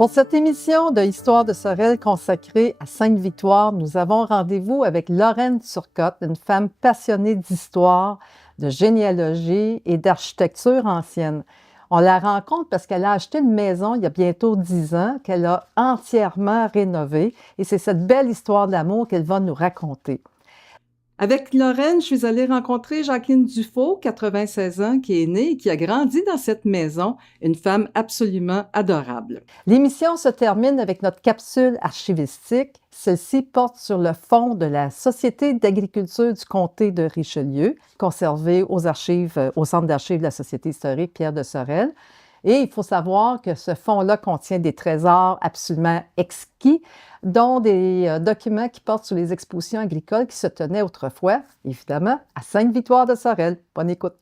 Pour cette émission de Histoire de Sorel consacrée à Sainte-Victoire, nous avons rendez-vous avec Lorraine Turcotte, une femme passionnée d'histoire, de généalogie et d'architecture ancienne. On la rencontre parce qu'elle a acheté une maison il y a bientôt 10 ans, qu'elle a entièrement rénovée, et c'est cette belle histoire d'amour qu'elle va nous raconter. Avec Lorraine, je suis allée rencontrer Jacqueline Dufaux, 96 ans, qui est née et qui a grandi dans cette maison, une femme absolument adorable. L'émission se termine avec notre capsule archivistique. Celle-ci porte sur le fonds de la Société d'agriculture du comté de Richelieu, conservé aux archives, au Centre d'archives de la Société historique Pierre de Sorel. Et il faut savoir que ce fonds-là contient des trésors absolument exquis, dont des documents qui portent sur les expositions agricoles qui se tenaient autrefois, évidemment, à Sainte-Victoire de Sorel. Bonne écoute.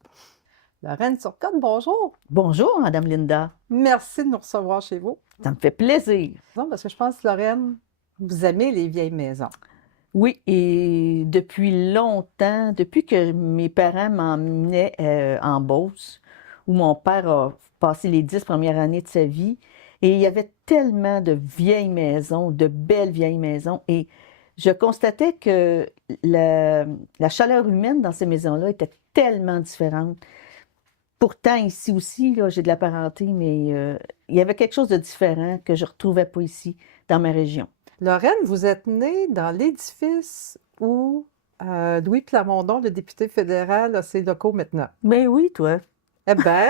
Lorraine Turcotte, bonjour. Bonjour, Madame Linda. Merci de nous recevoir chez vous. Ça me fait plaisir. Non, parce que je pense, Lorraine, vous aimez les vieilles maisons. Oui, et depuis longtemps, depuis que mes parents m'emmenaient en Beauce, où mon père a passé les 10 premières années de sa vie, et il y avait tellement de vieilles maisons, de belles vieilles maisons, et je constatais que la chaleur humaine dans ces maisons-là était tellement différente. Pourtant, ici aussi, là, j'ai de la parenté, mais il y avait quelque chose de différent que je ne retrouvais pas ici, dans ma région. Lorraine, vous êtes née dans l'édifice où Louis Plamondon, le député fédéral, a ses locaux maintenant. Ben oui, toi. Eh bien.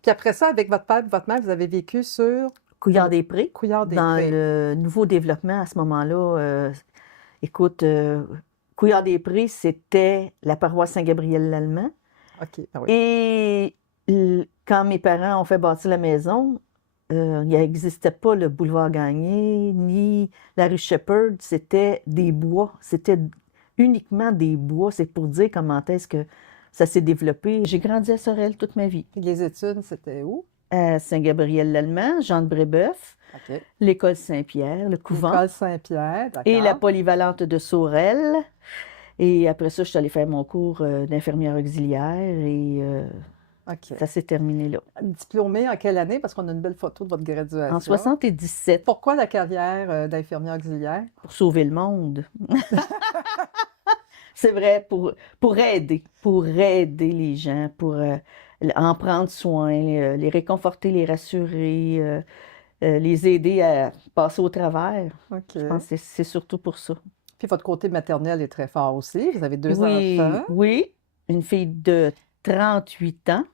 Puis après ça, avec votre père et votre mère, vous avez vécu sur Couillard-des-Prés. Couillard-des-Prés. Dans le nouveau développement à ce moment-là, écoute, Couillard-des-Prés, c'était la paroisse Saint-Gabriel-l'Allemand. OK, ah oui. Et quand mes parents ont fait bâtir la maison, il n'existait pas le boulevard Gagné, ni la rue Shepherd, c'était des bois. C'était uniquement des bois. C'est pour dire comment est-ce que ça s'est développé. J'ai grandi à Sorel toute ma vie. Puis les études, c'était où? À Saint-Gabriel-l'Allemand, Jean de Brébeuf, OK. l'école Saint-Pierre, le couvent, L'école Saint-Pierre, d'accord. et la polyvalente de Sorel. Et après ça, je suis allée faire mon cours d'infirmière auxiliaire et OK. ça s'est terminé là. Diplômée en quelle année? Parce qu'on a une belle photo de votre graduation. En 77, Pourquoi la carrière d'infirmière auxiliaire? pour sauver le monde. C'est vrai, pour aider les gens, pour en prendre soin, les réconforter, les rassurer, les aider à passer au travers. OK. Je pense que c'est surtout pour ça. Puis votre côté maternel est très fort aussi. Vous avez deux Oui, enfants. oui, une fille de 38 ans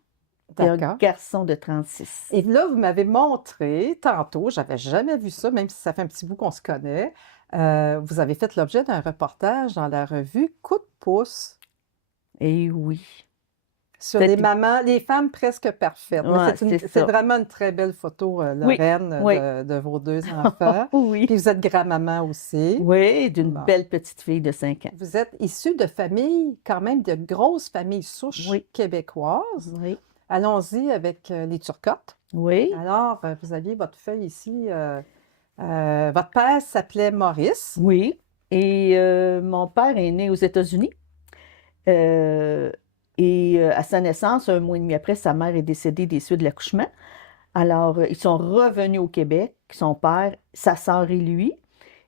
et un D'accord. garçon de 36. Et là, vous m'avez montré tantôt, j'avais jamais vu ça, même si ça fait un petit bout qu'on se connaît. Vous avez fait l'objet d'un reportage dans la revue Coup de pouce Et oui. sur Faites- les mamans, les femmes presque parfaites. Mais Ouais, c'est c'est ça. vraiment une très belle photo, Oui, Lorraine, oui. de vos deux enfants. Oui. Puis vous êtes grand-maman aussi. Oui, d'une Bon. belle petite fille de 5 ans. Vous êtes issue de familles, quand même, de grosses familles souches Oui. québécoises. Oui. Allons-y avec les Turcottes. Oui. Alors, vous aviez votre feuille ici. Votre père s'appelait Maurice. Oui. Et mon père est né aux États-Unis. Et à sa naissance, 1 mois et demi après, sa mère est décédée des suites de l'accouchement. Alors, ils sont revenus au Québec, son père, sa sœur et lui.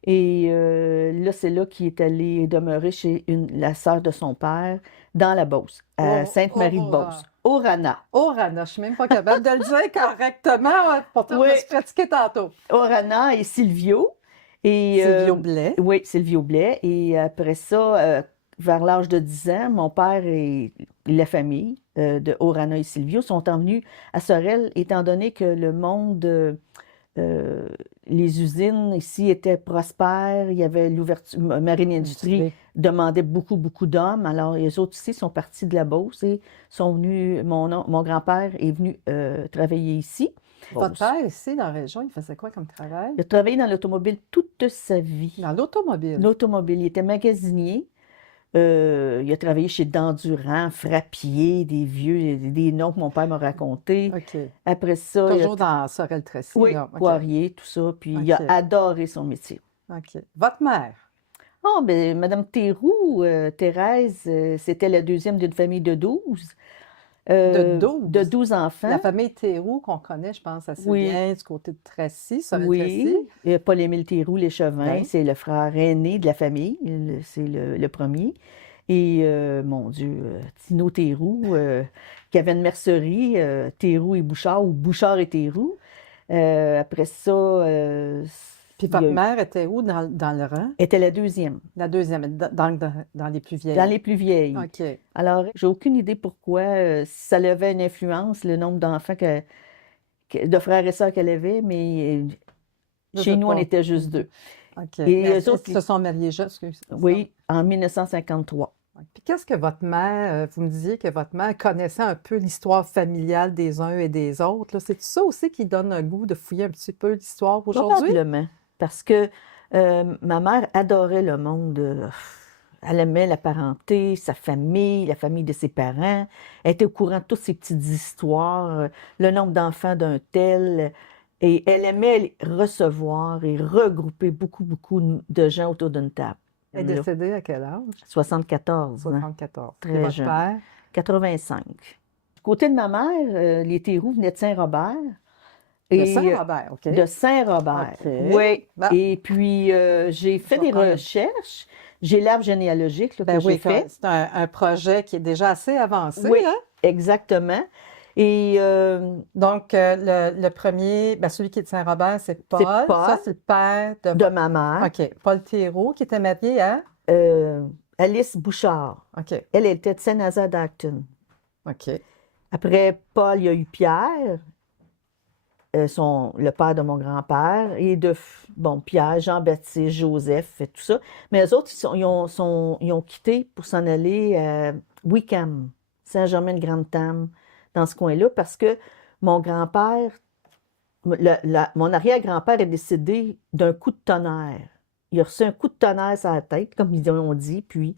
Et là, c'est là qu'il est allé demeurer chez la sœur de son père, dans la Beauce, à Sainte-Marie-de-Beauce. Orana. Orana, je ne suis même pas capable de le dire correctement. Pourtant, Oui. je me suis pratiquée tantôt. Orana et Silvio. Et, Silvio Blais. Oui, Silvio Blais. Et après ça, vers l'âge de 10 ans, mon père et la famille de Orana et Silvio sont emmenus à Sorel, étant donné que le monde, les usines ici étaient prospères, il y avait l'ouverture, Marine Industrie demandait beaucoup, beaucoup d'hommes. Alors, les autres ici sont partis de la Beauce et sont venus, mon grand-père est venu travailler ici. Votre père, ici, dans la région, il faisait quoi comme travail? Il a travaillé dans l'automobile toute sa vie. Dans l'automobile? L'automobile. Il était magasinier. Il a travaillé chez Dandurand, Frappier, des noms que mon père m'a racontés. OK. Après ça, Toujours dans Sorel-Tracy, oui, là. OK. Poirier, tout ça. Puis il a OK. adoré son métier. OK. Votre mère? Oh, ben, Madame Théroux, Thérèse, c'était la deuxième d'une famille de 12. de 12 enfants. La famille Théroux qu'on connaît, je pense, assez Oui. bien du côté de Tracy, Sorel Oui, Tracy. Paul-Émile Théroux, l'échevin, Ben. c'est le frère aîné de la famille, c'est le premier. Et, mon Dieu, Tino Théroux, qui avait une mercerie, Théroux et Bouchard, ou Bouchard et Théroux. Après ça, Puis il y a votre eu- mère était où dans le rang? était la deuxième, La deuxième, dans les plus vieilles. dans les plus vieilles. OK. Alors, j'ai aucune idée pourquoi, si ça avait une influence, le nombre d'enfants de frères et sœurs qu'elle avait, mais Je chez sais nous, on pas. était juste deux. OK. Et Mais eux autres, ils se sont mariés jeunes, excuse. Oui, en 1953. Puis qu'est-ce que votre mère, vous me disiez que votre mère connaissait un peu l'histoire familiale des uns et des autres, là. C'est ça aussi qui donne un goût de fouiller un petit peu l'histoire aujourd'hui? Probablement, parce que ma mère adorait le monde. Elle aimait la parenté, sa famille, la famille de ses parents. Elle était au courant de toutes ces petites histoires, le nombre d'enfants d'un tel. Et elle aimait recevoir et regrouper beaucoup, beaucoup de gens autour d'une table. Elle est décédée à quel âge? 74, hein, 74. Et très votre jeune. père? 85. Du côté de ma mère, les Théroux venaient de Saint-Robert. De Saint-Robert, OK. De Saint-Robert, OK. oui. Bon. Et puis, j'ai fait vais des prendre- recherches. J'ai l'arbre généalogique là, Ben que oui, j'ai fait. c'est un projet qui est déjà assez avancé, Oui. hein? Exactement. Et Donc, le premier, ben celui qui est de Saint-Robert, c'est Paul. Paul. Ça, c'est le père de... de ma mère, OK. Paul Théroux, qui était marié à... Alice Bouchard. OK. Elle était de Saint-Nazaire d'Acton. OK. Après Paul, il y a eu Pierre, le père de mon grand-père, et Pierre, Jean-Baptiste, Joseph, et tout ça. Mais eux autres, ils ont quitté pour s'en aller à Wickham, Saint-Germain-de-Grande-Tame, dans ce coin-là, parce que mon grand-père, mon arrière-grand-père est décédé d'un coup de tonnerre. Il a reçu un coup de tonnerre sur la tête, comme ils ont dit, puis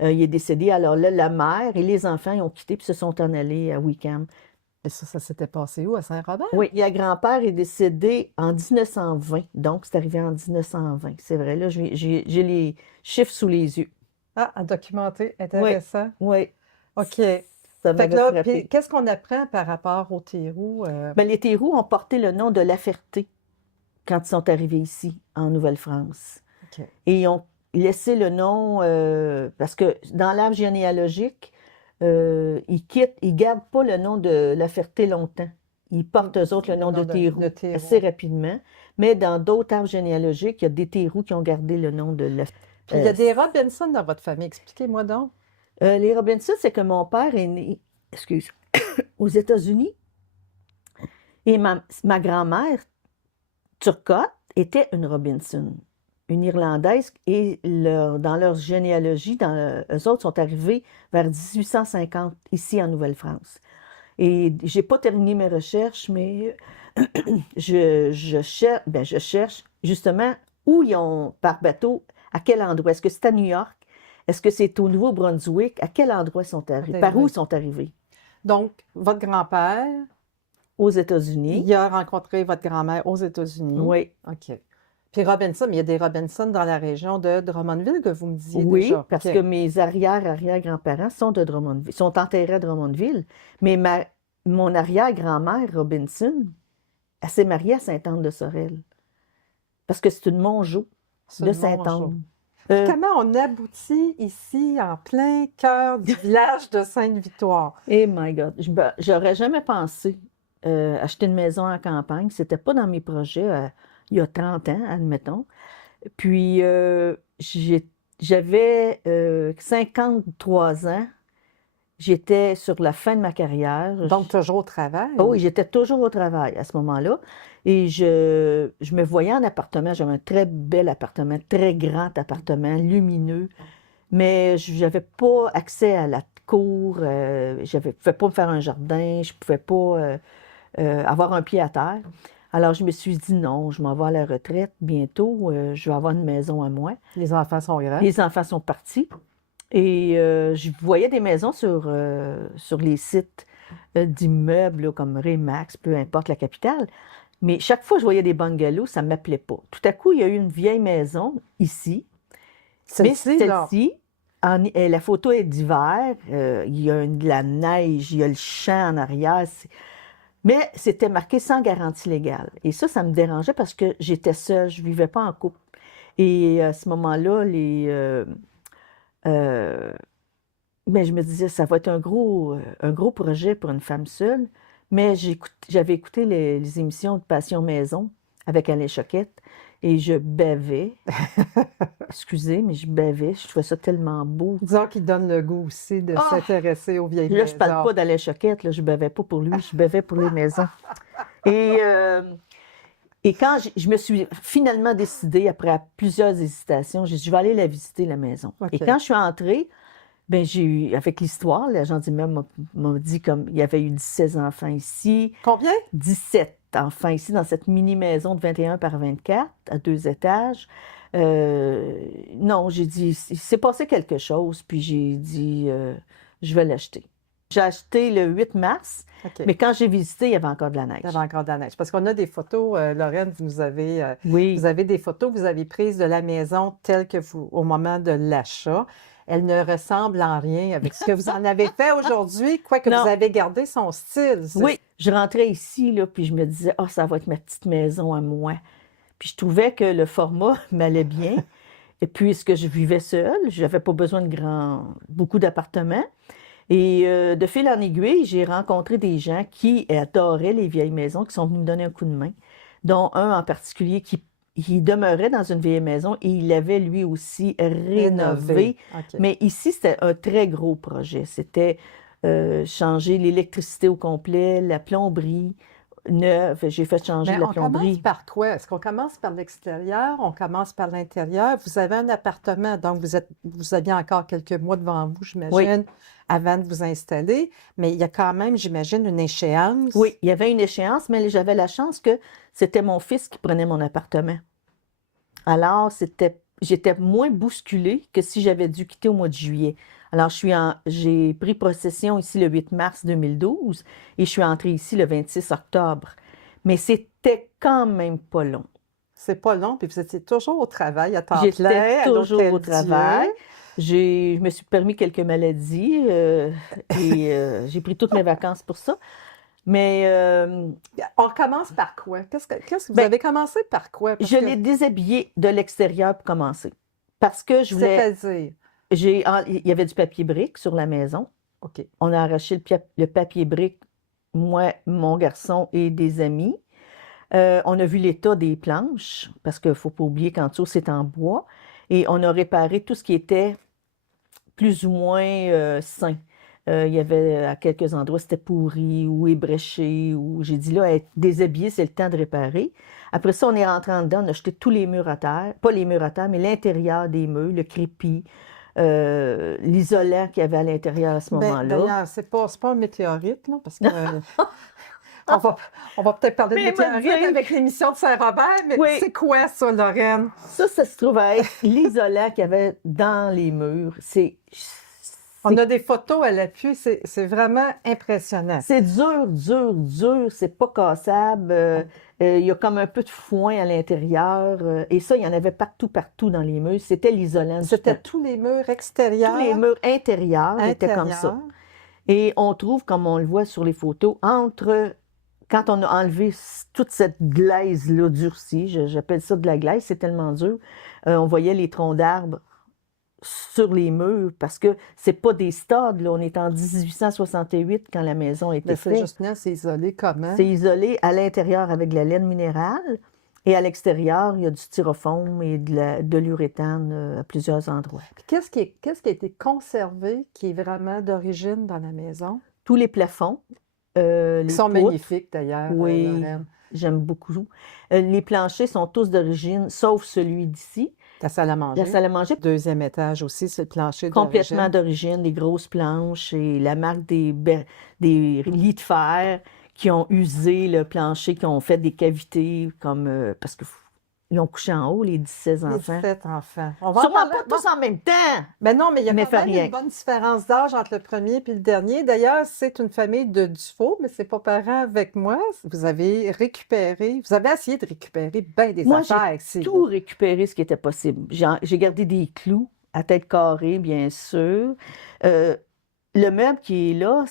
il est décédé. Alors là, la mère et les enfants, ils ont quitté puis se sont en allés à Wickham. Et ça s'était passé où, à Saint-Robert? Oui, le grand-père est décédé en 1920, donc c'est arrivé en 1920. C'est vrai, là, j'ai les chiffres sous les yeux. Ah, à documenter, intéressant. Oui, OK. ça Fait que m'avait là, frappé. puis qu'est-ce qu'on apprend par rapport aux Théroux? Ben, les Théroux ont porté le nom de La Ferté quand ils sont arrivés ici, en Nouvelle-France. OK. Et ils ont laissé le nom, parce que dans l'arbre généalogique, ils gardent pas le nom de La Ferté longtemps. Ils portent eux autres le nom de Théroux Théroux. assez rapidement. Mais dans d'autres arbres généalogiques, il y a des Théroux qui ont gardé le nom de La Ferté. Puis il y a des Robinson dans votre famille. Expliquez-moi donc. Les Robinson, c'est que mon père est né, aux États-Unis. Et ma grand-mère, Turcotte, était une Robinson, une Irlandaise. Et dans leur généalogie, eux autres sont arrivés vers 1850 ici en Nouvelle-France. Et j'ai pas terminé mes recherches, mais je cherche justement où ils ont, par bateau, à quel endroit. Est-ce que c'est à New York? Est-ce que c'est au Nouveau-Brunswick? À quel endroit ils sont arrivés? Par où ils sont arrivés? Donc, votre grand-père, Aux États-Unis. il a rencontré votre grand-mère aux États-Unis. Oui. OK. Puis Robinson, il y a des Robinson dans la région de Drummondville que vous me disiez Oui, déjà. parce OK. que mes arrière-grands-parents sont de Drummondville, sont enterrés à Drummondville. Mais mon arrière-grand-mère, Robinson, elle s'est mariée à Sainte-Anne-de-Sorel. Parce que c'est une Mongeau C'est de le Mongeau. Sainte-Anne. Puis comment on aboutit ici, en plein cœur du village de Sainte-Victoire? Eh my God, j'aurais jamais pensé acheter une maison en campagne. C'était pas dans mes projets il y a 30 ans, admettons. Puis j'avais 53 ans. J'étais sur la fin de ma carrière. Donc, toujours au travail? Oh oui, j'étais toujours au travail à ce moment-là. Et je me voyais en appartement. J'avais un très bel appartement, très grand appartement, lumineux. Mais je n'avais pas accès à la cour. Je ne pouvais pas me faire un jardin. Je ne pouvais pas avoir un pied à terre. Alors, je me suis dit non, je m'en vais à la retraite bientôt. Je vais avoir une maison à moi. Les enfants sont grands. Les enfants sont partis. Et je voyais des maisons sur les sites d'immeubles là, comme Remax, peu importe la capitale. Mais chaque fois que je voyais des bungalows, ça ne m'appelait pas. Tout à coup, il y a eu une vieille maison ici. Mais Celle-ci, là. celle-ci, la photo est d'hiver, il y a de la neige, il y a le champ en arrière. Mais c'était marqué sans garantie légale. Et ça me dérangeait parce que j'étais seule, je ne vivais pas en couple. Et à ce moment-là, mais je me disais, ça va être un gros projet pour une femme seule. Mais j'avais écouté les émissions de Passion Maison avec Alain Choquette et je bavais. Excusez, mais je bavais. Je trouvais ça tellement beau. Disons qu'il donne le goût aussi de s'intéresser aux vieilles Là, maisons. je parle pas d'Alain Choquette, là, je bavais pas pour lui, je bavais pour les maisons. Et quand je me suis finalement décidée, après plusieurs hésitations, j'ai dit, je vais aller la visiter, la maison. OK. Et quand je suis entrée, ben, j'ai eu, avec l'histoire, l'agent d'immeuble m'a dit comme il y avait eu 17 enfants ici. Combien? 17 enfants ici, dans cette mini-maison de 21 par 24, à 2 étages. Non, j'ai dit, il s'est passé quelque chose, puis j'ai dit, je vais l'acheter. J'ai acheté le 8 mars, OK. mais quand j'ai visité, il y avait encore de la neige. Il y avait encore de la neige. Parce qu'on a des photos, Lorraine, vous avez des photos que vous avez prises de la maison telle que vous, au moment de l'achat. Elle ne ressemble en rien avec ce que vous en avez fait aujourd'hui, quoique Non. vous avez gardé son style. Oui, je rentrais ici, là, puis je me disais, ah, ça va être ma petite maison à moi. Puis je trouvais que le format m'allait bien. Et puisque je vivais seule, je n'avais pas besoin de beaucoup d'appartements. Et de fil en aiguille, j'ai rencontré des gens qui adoraient les vieilles maisons, qui sont venus me donner un coup de main, dont un en particulier qui demeurait dans une vieille maison et il l'avait lui aussi rénové. OK. Mais ici, c'était un très gros projet. C'était changer l'électricité au complet, la plomberie neuve. J'ai fait changer Mais la on commence plomberie. par quoi? Est-ce qu'on commence par l'extérieur? On commence par l'intérieur? Vous avez un appartement, donc vous aviez encore quelques mois devant vous, j'imagine, avant de vous installer. Mais il y a quand même, j'imagine, une échéance. Oui, il y avait une échéance, mais j'avais la chance que c'était mon fils qui prenait mon appartement. Alors, j'étais moins bousculée que si j'avais dû quitter au mois de juillet. Alors, j'ai pris possession ici le 8 mars 2012 et je suis entrée ici le 26 octobre. Mais c'était quand même pas long. C'est pas long, puis vous étiez toujours au travail à temps plein, J'étais à toujours au l'Hôtel travail. Dieu. Je me suis permis quelques maladies et j'ai pris toutes mes vacances pour ça. Mais On commence par quoi? Qu'est-ce que vous Ben, avez commencé par quoi? Parce je que- l'ai déshabillé de l'extérieur pour commencer. Parce que je voulais. C'est-à-dire, Il y avait du papier brique sur la maison. OK. On a arraché le papier brique, moi, mon garçon et des amis. On a vu l'état des planches, parce qu'il ne faut pas oublier qu'en dessous, c'est en bois. Et on a réparé tout ce qui était plus ou moins sain. Il y avait à quelques endroits, c'était pourri ou ébréché. Ou j'ai dit là, être déshabillé, c'est le temps de réparer. Après ça, on est rentré en dedans, on a jeté tous les murs à terre. Pas les murs à terre, mais l'intérieur des murs, le crépi, l'isolant qu'il y avait à l'intérieur à ce moment-là. D'ailleurs, c'est pas un météorite, là, parce que on va peut-être parler de Mais météorite Madeleine- avec l'émission de Saint-Robert, mais Oui. c'est quoi ça, Lorraine? Ça se trouve à être l'isolant qu'il y avait dans les murs. On a des photos à l'appui, c'est vraiment impressionnant. C'est dur, dur, dur, c'est pas cassable. Il y a comme un peu de foin à l'intérieur. Et ça, il y en avait partout, partout dans les murs. C'était l'isolant du C'était temps. tous les murs extérieurs. Tous les murs intérieurs étaient comme ça. intérieurs. Et on trouve, comme on le voit sur les photos, quand on a enlevé toute cette glaise-là durcie, j'appelle ça de la glaise, c'est tellement dur, on voyait les troncs d'arbres sur les murs, parce que c'est pas des stades, là. On est en 1868 quand la maison a été Mais c'est faite. juste là, c'est isolé comment? C'est isolé à l'intérieur avec de la laine minérale et à l'extérieur, il y a du styrofoam et de l'uréthane à plusieurs endroits. Puis qu'est-ce qui a été conservé qui est vraiment d'origine dans la maison? Tous les plafonds, les Ils sont poutres, magnifiques d'ailleurs, Oui. Lorraine. j'aime beaucoup. Les planchers sont tous d'origine, sauf celui d'ici. La salle à manger. La salle à manger, Deuxième étage aussi, c'est le plancher complètement d'origine. d'origine, des grosses planches et la marque des lits de fer qui ont usé le plancher, qui ont fait des cavités, parce qu'ils ont couché en haut, les 16 Les enfants. 17 enfants. On va en Sûrement parler- pas tous en même temps! Mais non, mais il y a Mais quand même fait rien. une bonne différence d'âge entre le premier et le dernier. D'ailleurs, c'est une famille de Dufault, mais c'est pas parent avec moi. Vous avez essayé de récupérer bien des Moi, affaires ici. Tout récupéré ce qui était possible. J'ai gardé des clous à tête carrée, bien sûr. Euh, le meuble qui est là,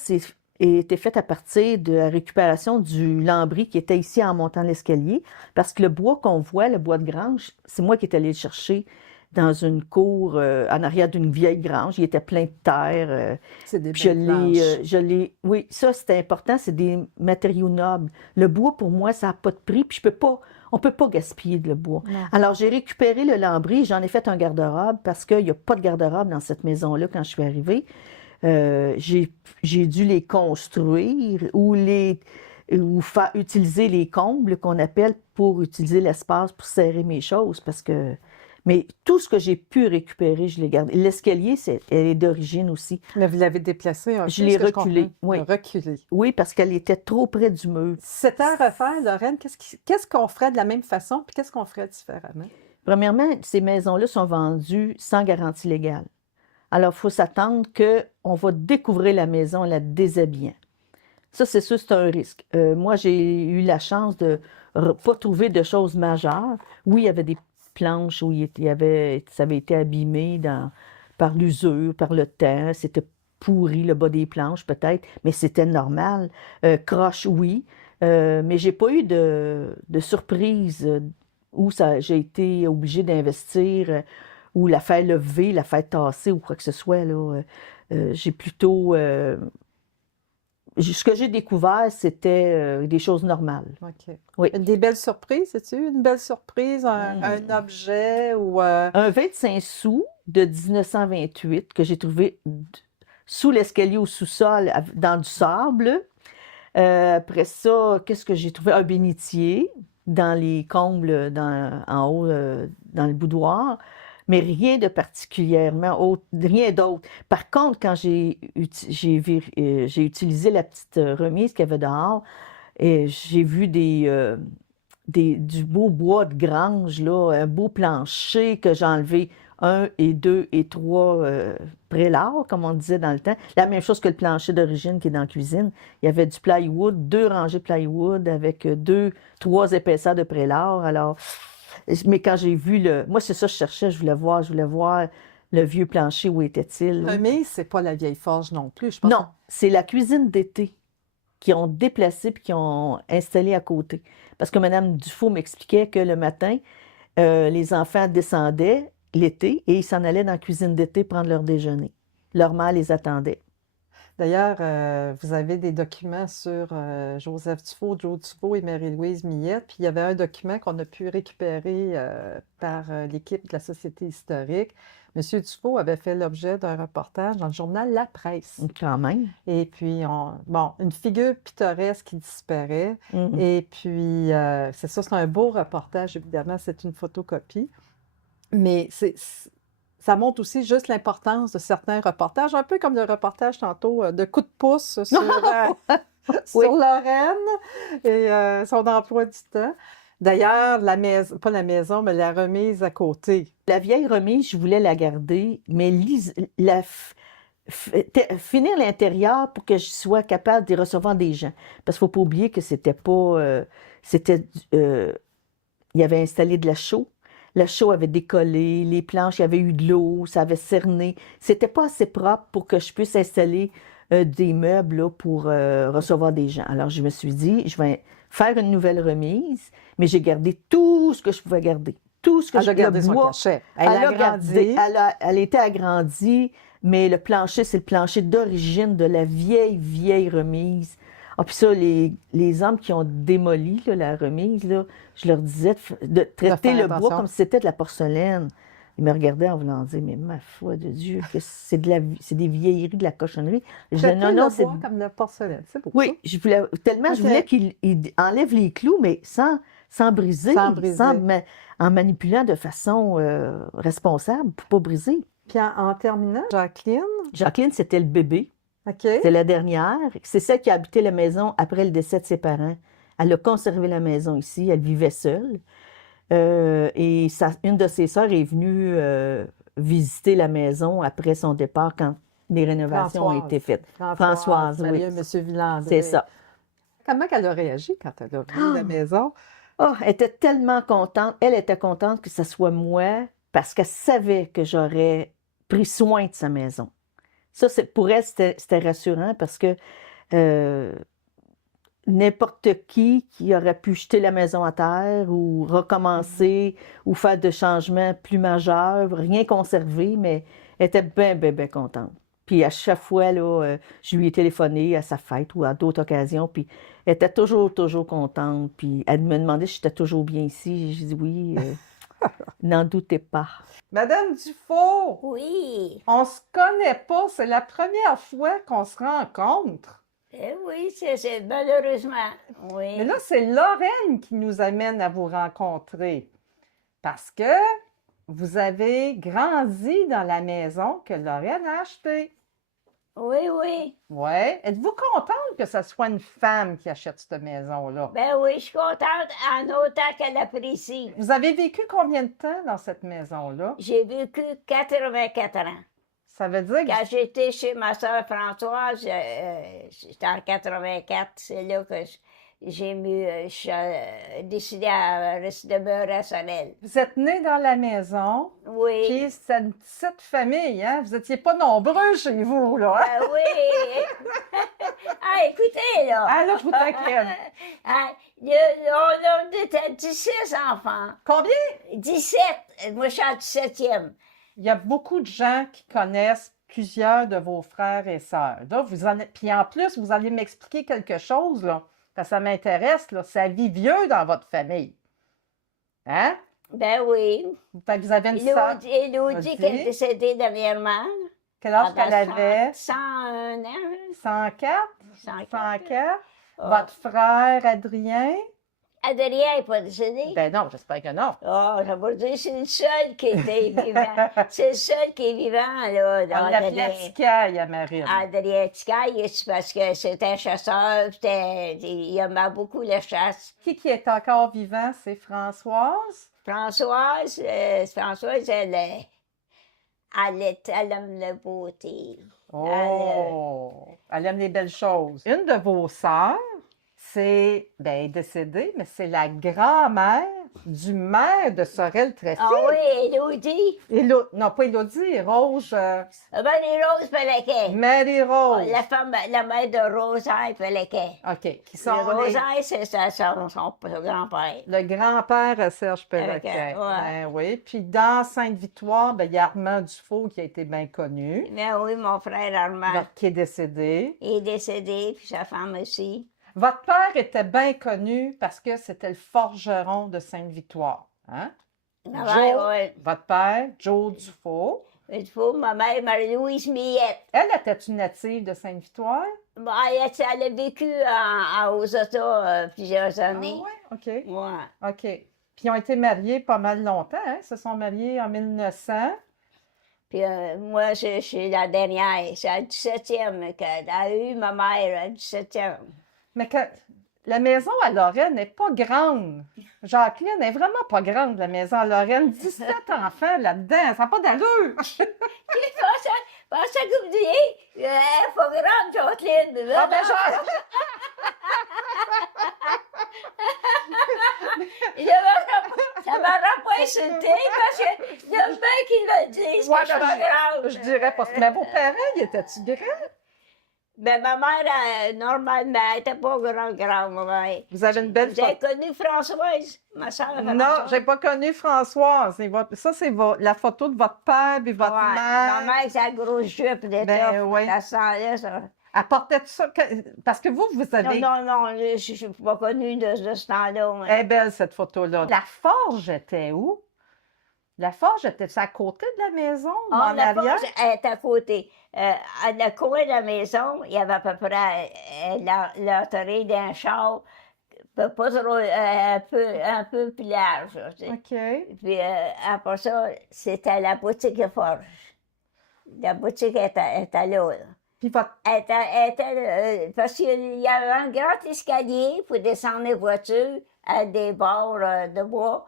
était fait à partir de la récupération du lambris qui était ici en montant l'escalier, parce que le bois qu'on voit, le bois de grange, c'est moi qui est allé le chercher dans une cour en arrière d'une vieille grange. Il était plein de terre. C'est des Puis belles planches. oui, ça c'est important, c'est des matériaux nobles. Le bois, pour moi, ça n'a pas de prix, puis on peut pas gaspiller le bois. Non. Alors, j'ai récupéré le lambris, j'en ai fait un garde-robe, parce qu'il n'y a pas de garde-robe dans cette maison-là quand je suis arrivée. J'ai dû les construire ou faire utiliser les combles qu'on appelle pour utiliser l'espace pour serrer mes choses mais tout ce que j'ai pu récupérer, je l'ai gardé. L'escalier, elle est d'origine aussi. Mais vous l'avez déplacée un peu, Je l'ai ce que reculée, comprends. oui. Reculée. Oui, parce qu'elle était trop près du mur. Si c'était à refaire, Lorraine, qu'est-ce qu'on ferait de la même façon, puis qu'est-ce qu'on ferait différemment? Premièrement, ces maisons-là sont vendues sans garantie légale. Alors, il faut s'attendre qu'on va découvrir la maison en la déshabillant. Ça, c'est sûr, c'est un risque. Moi, j'ai eu la chance de ne pas trouver de choses majeures. Oui, il y avait des planches où ça avait été abîmé par l'usure, par le temps. C'était pourri, le bas des planches, peut-être, mais c'était normal. Croche, oui. Mais j'ai pas eu de surprise où j'ai été obligée d'investir ou la faire lever, la faire tasser ou quoi que ce soit, là. J'ai plutôt... ce que j'ai découvert, c'était des choses normales. OK. Oui. Des belles surprises, c'est-tu une belle surprise, un objet ou... Un 25 sous de 1928 que j'ai trouvé sous l'escalier au sous-sol, dans du sable. Après ça, qu'est-ce que j'ai trouvé? Un bénitier dans les combles en haut, dans le boudoir. Mais rien de particulièrement autre, rien d'autre. Par contre, quand j'ai utilisé la petite remise qu'il y avait dehors, et j'ai vu du beau bois de grange, là, un beau plancher que j'ai enlevé 1 et 2 et 3 prélards, comme on disait dans le temps. La même chose que le plancher d'origine qui est dans la cuisine. Il y avait du plywood, 2 rangées de plywood avec 3 épaisseurs de prélards. Alors, mais quand j'ai vu moi, c'est ça que je cherchais, je voulais voir le vieux plancher, où était-il? Remise, c'est pas la vieille forge non plus, je pense. Non, c'est la cuisine d'été qui ont déplacé puis qui ont installé à côté. Parce que Mme Dufault m'expliquait que le matin, les enfants descendaient l'été et ils s'en allaient dans la cuisine d'été prendre leur déjeuner. Leur mère les attendait. D'ailleurs, vous avez des documents sur Joseph Dufault, Joe Dufault et Marie-Louise Millette. Puis il y avait un document qu'on a pu récupérer par l'équipe de la Société historique. Monsieur Dufault avait fait l'objet d'un reportage dans le journal La Presse. Quand même. Et puis, une figure pittoresque qui disparaît. Mhm. Et puis, c'est ça, c'est un beau reportage, évidemment, c'est une photocopie. Mais ça montre aussi juste l'importance de certains reportages, un peu comme le reportage tantôt de coup de pouce sur, Oui. Lorraine et son emploi du temps. D'ailleurs, la maison, pas la maison, mais la remise à côté. La vieille remise, je voulais la garder, mais finir l'intérieur pour que je sois capable de recevoir des gens. Parce qu'il ne faut pas oublier que c'était pas... il avait installé de la chaux. La chaux avait décollé, les planches, il y avait eu de l'eau, ça avait cerné. C'était pas assez propre pour que je puisse installer des meubles là, pour recevoir des gens. Alors, je me suis dit, je vais faire une nouvelle remise, mais j'ai gardé tout ce que je pouvais garder. Tout ce que Elle a gardé son cachet. Elle a grandi. Elle était agrandie, mais le plancher, c'est le plancher d'origine de la vieille remise. Ah, puis ça, les hommes qui ont démoli là, la remise, là, je leur disais de traiter le bois comme si c'était de la porcelaine. Ils me regardaient en voulant dire, mais ma foi de Dieu, que c'est des vieilleries, de la cochonnerie. Je disais, non, c'est comme de la porcelaine. C'est beau. Oui, je voulais qu'ils enlèvent les clous, mais sans briser, en manipulant de façon responsable pour pas briser. Puis en terminant, Jacqueline, c'était le bébé. Okay. C'est la dernière. C'est celle qui a habité la maison après le décès de ses parents. Elle a conservé la maison ici. Elle vivait seule. Et une de ses sœurs est venue visiter la maison après son départ quand les rénovations ont été faites. Françoise, oui. M. Villandré. C'est ça. Comment elle a réagi quand elle a vu la maison? Oh, elle était tellement contente. Elle était contente que ce soit moi parce qu'elle savait que j'aurais pris soin de sa maison. Ça, pour elle, c'était rassurant parce que n'importe qui aurait pu jeter la maison à terre ou recommencer ou faire de changements plus majeurs, rien conserver, mais elle était bien, bien, bien contente. Puis à chaque fois, là, je lui ai téléphoné à sa fête ou à d'autres occasions, puis elle était toujours, toujours contente. Puis elle me demandait si j'étais toujours bien ici. J'ai dit oui, n'en doutez pas. Madame Dufault, Oui, on se connaît pas, c'est la première fois qu'on se rencontre. oui, c'est malheureusement, oui. Mais là, c'est Lorraine qui nous amène à vous rencontrer parce que vous avez grandi dans la maison que Lorraine a achetée. Oui, oui. Ouais. Êtes-vous contente que ce soit une femme qui achète cette maison-là? Ben oui, je suis contente en autant qu'elle apprécie. Vous avez vécu combien de temps dans cette maison-là? J'ai vécu 84 ans. Ça veut dire que Quand j'étais chez ma soeur Françoise, j'étais en 84, c'est là que j'ai décidé à rester demeurer à Sorel. vous êtes né dans la maison, Oui. puis c'est une petite famille, hein? Vous n'étiez pas nombreux chez vous, là. Hein? Ben oui. Ah, écoutez, là. Ah, là, je vous taquine. Ah, on était 17 enfants. Combien? 17. Moi, je suis en 17e. Il y a beaucoup de gens qui connaissent plusieurs de vos frères et sœurs. Là, puis en plus, vous allez m'expliquer quelque chose, là, parce que ça m'intéresse, là, ça vit vieux dans votre famille. Hein? Ben oui. Fait que vous avez une sœur. Élodie qui est décédée dernièrement. Quel âge pendant qu'elle avait? 101 ans. 104? 104. 104? Ah. Votre frère Adrien? Adrien n'est pas décédé. Ben non, j'espère que non. Oh, je veux dire, c'est le seul qui était vivant. C'est le seul qui est vivant, là. On l'appelait Ticaille à Marine. Adrien Ticaille, c'est parce que c'était un chasseur, il aimait beaucoup la chasse. Qui est encore vivant? C'est Françoise? Françoise, elle aime la beauté. Oh! Elle aime les belles choses. Une de vos sœurs, c'est, ben, elle est décédée, mais c'est la grand-mère du maire de Sorel-Tracy. Ah oui, Élodie. Non, pas Élodie, Rose. Ben, les Roses Péléquet. Marie-Rose. La mère de Rosaille Péléquet. OK. Qui Le sont Rosaille, c'est son grand-père. le grand-père à Serge Péloquin. Ouais. Ben oui. Puis dans Sainte-Victoire, ben, il y a Armand Dufault qui a été bien connu, Ben oui, mon frère Armand qui est décédé. est décédé, puis sa femme aussi. Votre père était bien connu parce que c'était le forgeron de Sainte-Victoire. Hein? Ma Joe, mère, ouais. votre père, Joe Dufault. Il faut, ma mère, Marie-Louise Millette. Elle était une native de Sainte-Victoire? Bon, elle a vécu aux Ottawa plusieurs années. Ah ouais, OK. Ouais. OK. Puis ils ont été mariés pas mal longtemps, hein? Ils se sont mariés en 1900. Puis moi, je suis la dernière. C'est à 17e qu'elle a eu ma mère à 17e. Mais la maison à Lorraine n'est pas grande. Jacqueline n'est vraiment pas grande, la maison à Lorraine. 17 enfants là-dedans, ça n'a pas d'allure. Pensez que vous disiez, elle n'est pas grande, Jacqueline. Ah ben, Ça m'a pas insulté parce que il y a un mec qui me dit que je suis pas grande. je dirais pas. Mais vos parents, ils étaient-tu grands? Ben, ma mère, normalement, elle n'était pas grande, ma mère. Vous avez une belle Vous avez photo. connu Françoise, ma soeur? Non, j'ai pas connu Françoise. Ça, c'est la photo de votre père et votre Ma mère. mère, c'est la grosse jupe d'étoffe. Ben, oui. Ça sent ça. Apportait tout ça. Parce que vous avez. Non, je suis pas connue de ce temps-là. Elle est belle, cette photo-là. La forge était où? La forge était à côté de la maison ou en La arrière? forge est à côté. À le coin de la maison, il y avait à peu près l'entrée d'un char, pas trop, un peu plus large. Tu sais. OK. Puis après ça, c'était la boutique de forge. La boutique était là. Puis votre. Parce qu'il y avait un grand escalier pour descendre les voitures à des bords de bois.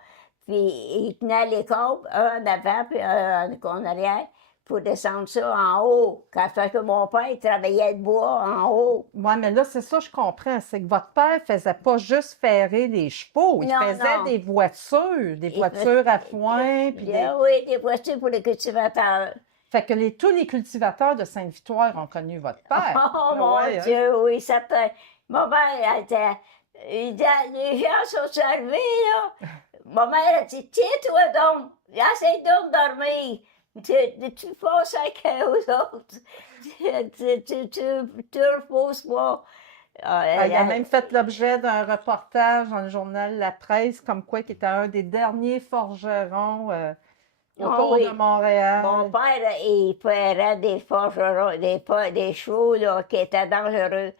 Puis il tenait les câbles, un en avant puis un en arrière, pour descendre ça en haut. Quand fait que mon père il travaillait le bois en haut. Oui, mais là, c'est ça, je comprends. C'est que votre père faisait pas juste ferrer les chevaux. Il Non, faisait non. des voitures à foin. Puis Oui, des voitures pour les cultivateurs. Fait que tous les cultivateurs de Sainte-Victoire ont connu votre père. Oh mon Ouais, hein? Dieu, oui, certain. Ma mère, elle dit, les gens sont arrivés, là. Ma mère a dit, tiens-toi donc, essaye donc de dormir. Tu passes avec eux autres. Tu reposes pas. Il a même fait l'objet d'un reportage dans le journal La Presse, comme quoi qu'il était un des derniers forgerons autour oui. de Montréal. Mon père, il ferait des forgerons, des chevaux là, qui étaient dangereux.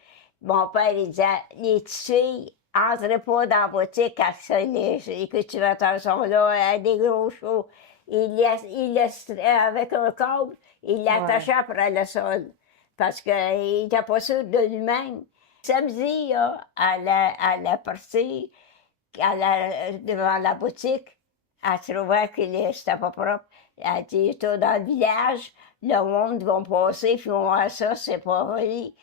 Mon père, il disait, les petites filles, entrez pas dans la boutique quand les cultivateurs sont là, avec des gros chevaux. Il laisse avec un câble, il l'attachait après le sol. Parce qu'il n'était pas sûr de lui-même. Samedi, là, à la partie, devant la boutique, elle trouvait que c'était pas propre. Elle dit, tout dans le village, le monde va passer, puis on va voir ça, c'est pas joli.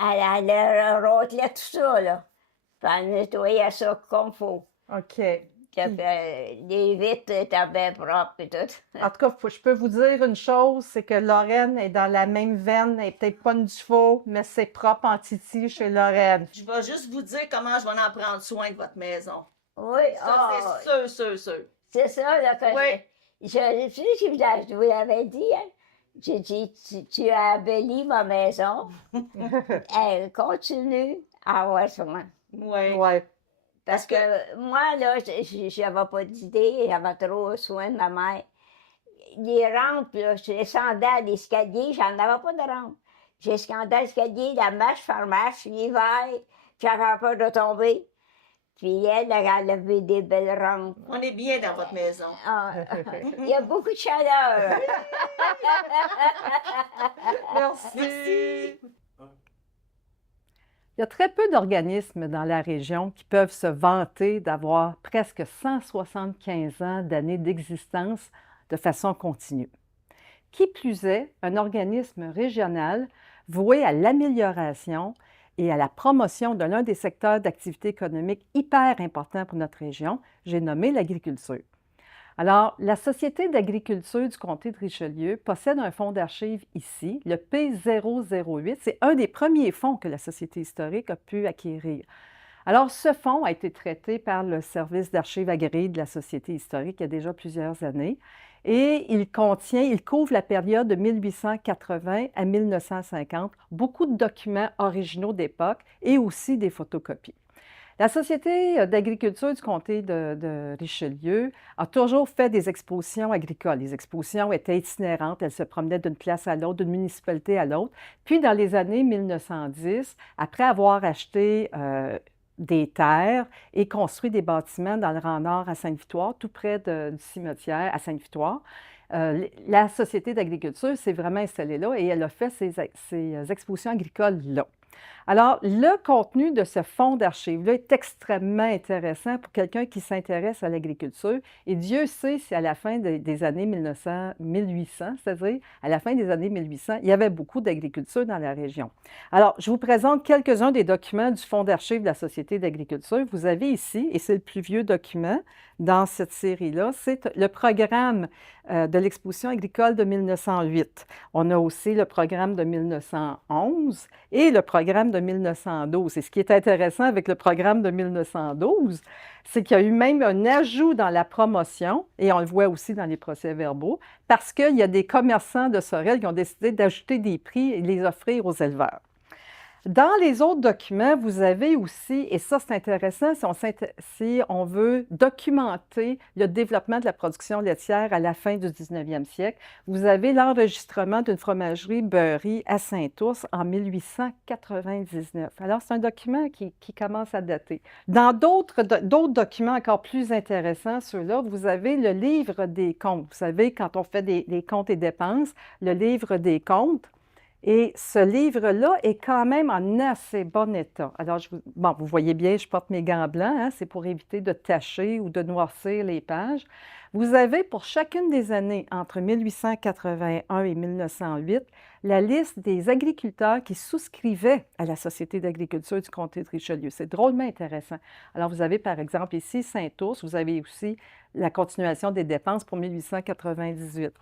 Elle rôtelait tout ça, là. Puis elle nettoyait ça comme il faut. OK. Les vitres étaient bien propres et tout. En tout cas, je peux vous dire une chose, c'est que Lorraine est dans la même veine, elle n'est peut-être pas une Dufault, mais c'est propre en Titi chez Lorraine. Je vais juste vous dire comment je vais en prendre soin de votre maison. Oui, Ça, c'est sûr. C'est ça, là, que Oui. je vous l'avais dit, hein. J'ai dit, tu as embelli ma maison. Elle continue à avoir soin. Oui. Ouais. Parce que moi, là, j'avais pas d'idée, j'avais trop soin de ma mère. Les rampes, là, je descendais à l'escalier, j'en avais pas de rampe. J'escandais à l'escalier, la marche par marche, l'hiver, j'avais peur de tomber. Puis elle avait des belles rampes. On est bien dans votre maison. Ah, il y a beaucoup de chaleur. Merci. Il y a très peu d'organismes dans la région qui peuvent se vanter d'avoir presque 175 ans d'années d'existence de façon continue. Qui plus est, un organisme régional voué à l'amélioration et à la promotion de l'un des secteurs d'activité économique hyper importants pour notre région, j'ai nommé l'agriculture. Alors, la Société d'agriculture du comté de Richelieu possède un fonds d'archives ici, le P008. C'est un des premiers fonds que la Société historique a pu acquérir. Alors, ce fonds a été traité par le service d'archives agréé de la Société historique il y a déjà plusieurs années et il couvre la période de 1880 à 1950, beaucoup de documents originaux d'époque et aussi des photocopies. La Société d'agriculture du comté de Richelieu a toujours fait des expositions agricoles. Les expositions étaient itinérantes, elles se promenaient d'une place à l'autre, d'une municipalité à l'autre. Puis, dans les années 1910, après avoir acheté des terres et construit des bâtiments dans le rang nord à Sainte-Victoire, tout près du cimetière à Sainte-Victoire, la Société d'agriculture s'est vraiment installée là et elle a fait ses expositions agricoles là. Alors, le contenu de ce fonds d'archives-là est extrêmement intéressant pour quelqu'un qui s'intéresse à l'agriculture. Et Dieu sait si à la fin des années 1800, c'est-à-dire à la fin des années 1800, il y avait beaucoup d'agriculture dans la région. Alors, je vous présente quelques-uns des documents du fonds d'archives de la Société d'agriculture. Vous avez ici, et c'est le plus vieux document dans cette série-là, c'est le programme de l'exposition agricole de 1908. On a aussi le programme de 1911 et le programme de 1912. Et ce qui est intéressant avec le programme de 1912, c'est qu'il y a eu même un ajout dans la promotion, et on le voit aussi dans les procès-verbaux, parce qu'il y a des commerçants de Sorel qui ont décidé d'ajouter des prix et les offrir aux éleveurs. Dans les autres documents, vous avez aussi, et ça c'est intéressant, si on veut documenter le développement de la production laitière à la fin du 19e siècle, vous avez l'enregistrement d'une fromagerie beurrie à Saint-Ours en 1899. Alors c'est un document qui commence à dater. Dans d'autres documents encore plus intéressants, ceux-là, vous avez le livre des comptes. Vous savez, quand on fait des comptes et dépenses, le livre des comptes. Et ce livre-là est quand même en assez bon état. Alors, vous voyez bien, je porte mes gants blancs, hein, c'est pour éviter de tacher ou de noircir les pages. Vous avez pour chacune des années entre 1881 et 1908 la liste des agriculteurs qui souscrivaient à la Société d'agriculture du comté de Richelieu. C'est drôlement intéressant. Alors, vous avez par exemple ici Saint-Ours, vous avez aussi la continuation des dépenses pour 1898.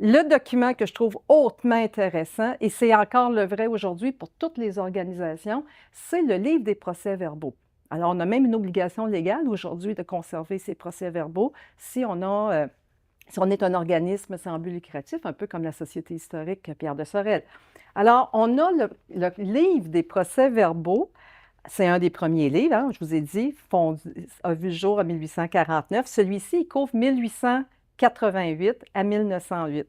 Le document que je trouve hautement intéressant, et c'est encore le vrai aujourd'hui pour toutes les organisations, c'est le livre des procès-verbaux. Alors, on a même une obligation légale aujourd'hui de conserver ces procès-verbaux si on est un organisme sans but lucratif, un peu comme la Société historique Pierre de Sorel. Alors, on a le livre des procès-verbaux. C'est un des premiers livres, hein, je vous ai dit, a vu le jour en 1849. Celui-ci, il couvre 1888 à 1908.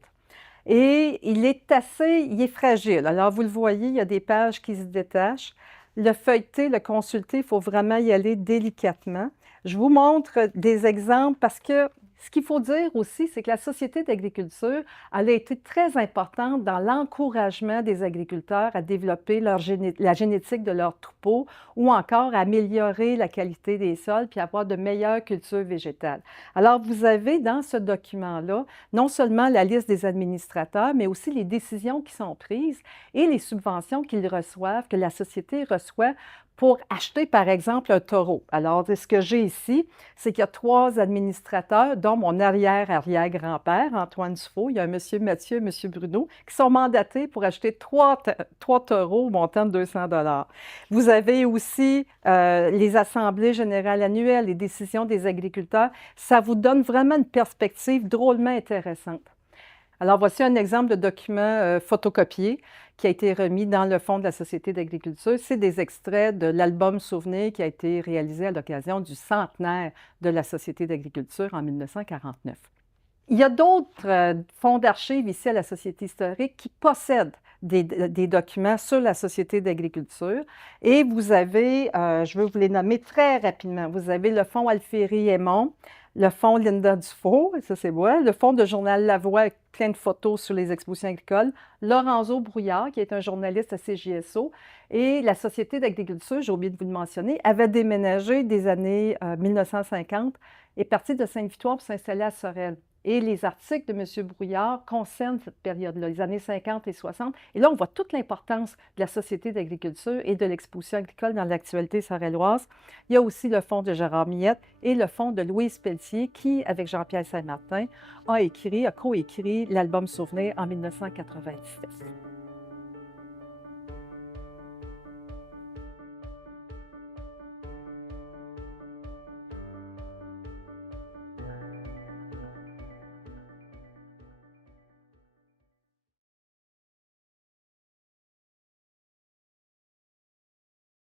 Et il est fragile. Alors, vous le voyez, il y a des pages qui se détachent. Le feuilleter, le consulter, il faut vraiment y aller délicatement. Je vous montre des exemples parce que ce qu'il faut dire aussi, c'est que la Société d'agriculture, elle a été très importante dans l'encouragement des agriculteurs à développer la génétique de leurs troupeaux ou encore à améliorer la qualité des sols puis avoir de meilleures cultures végétales. Alors, vous avez dans ce document-là non seulement la liste des administrateurs, mais aussi les décisions qui sont prises et les subventions qu'ils reçoivent, que la Société reçoit pour acheter, par exemple, un taureau. Alors, ce que j'ai ici, c'est qu'il y a 3 administrateurs, dont mon arrière-arrière-grand-père, Antoine Dufault. Il y a un monsieur Mathieu, un monsieur Bruno, qui sont mandatés pour acheter 3 taureaux au montant de 200 $. Vous avez aussi les assemblées générales annuelles, les décisions des agriculteurs. Ça vous donne vraiment une perspective drôlement intéressante. Alors, voici un exemple de document photocopié qui a été remis dans le fonds de la Société d'agriculture. C'est des extraits de l'album Souvenir qui a été réalisé à l'occasion du centenaire de la Société d'agriculture en 1949. Il y a d'autres fonds d'archives ici à la Société historique qui possèdent des documents sur la Société d'agriculture. Et vous avez, je vais vous les nommer très rapidement, vous avez le fonds Alféry-Aymon, le fonds Linda Dufault, ça c'est moi, le fonds de Journal La Voix avec plein de photos sur les expositions agricoles, Lorenzo Brouillard, qui est un journaliste à CJSO, et la Société d'agriculture, j'ai oublié de vous le mentionner, avait déménagé des années 1950 et parti de Sainte-Victoire pour s'installer à Sorel. Et les articles de M. Brouillard concernent cette période-là, les années 50 et 60. Et là, on voit toute l'importance de la Société d'agriculture et de l'exposition agricole dans l'actualité sorelloise. Il y a aussi le fonds de Gérard Millette et le fonds de Louise Pelletier qui, avec Jean-Pierre Saint-Martin, a coécrit l'album Souvenir en 1997.